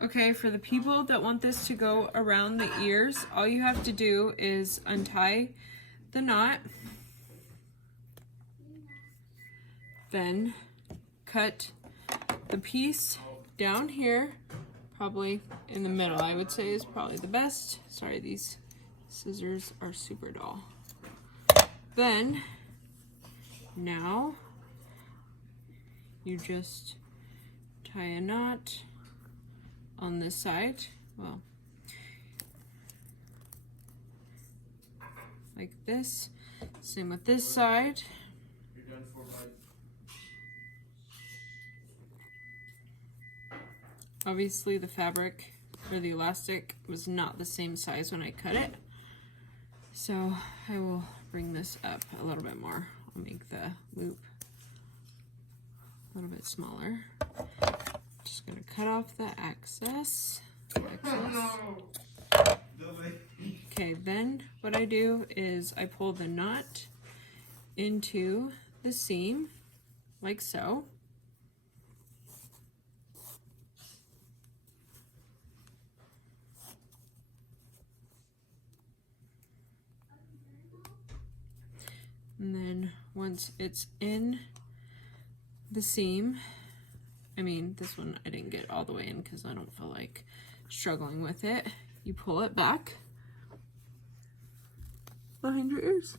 Okay, for the people that want this to go around the ears, all you have to do is untie the knot, then cut the piece down here, probably in the middle, I would say is probably the best. Sorry, these scissors are super dull. Then, now, you just tie a knot on this side, well, like this. Same with this side. Obviously the fabric or the elastic was not the same size when I cut it, so I will bring this up a little bit more. I'll make the loop a little bit smaller. Just gonna cut off the excess. Okay, then what I do is I pull the knot into the seam, like so. And then once it's in the seam, I mean, this one I didn't get all the way in because I don't feel like struggling with it. You pull it back behind your ears.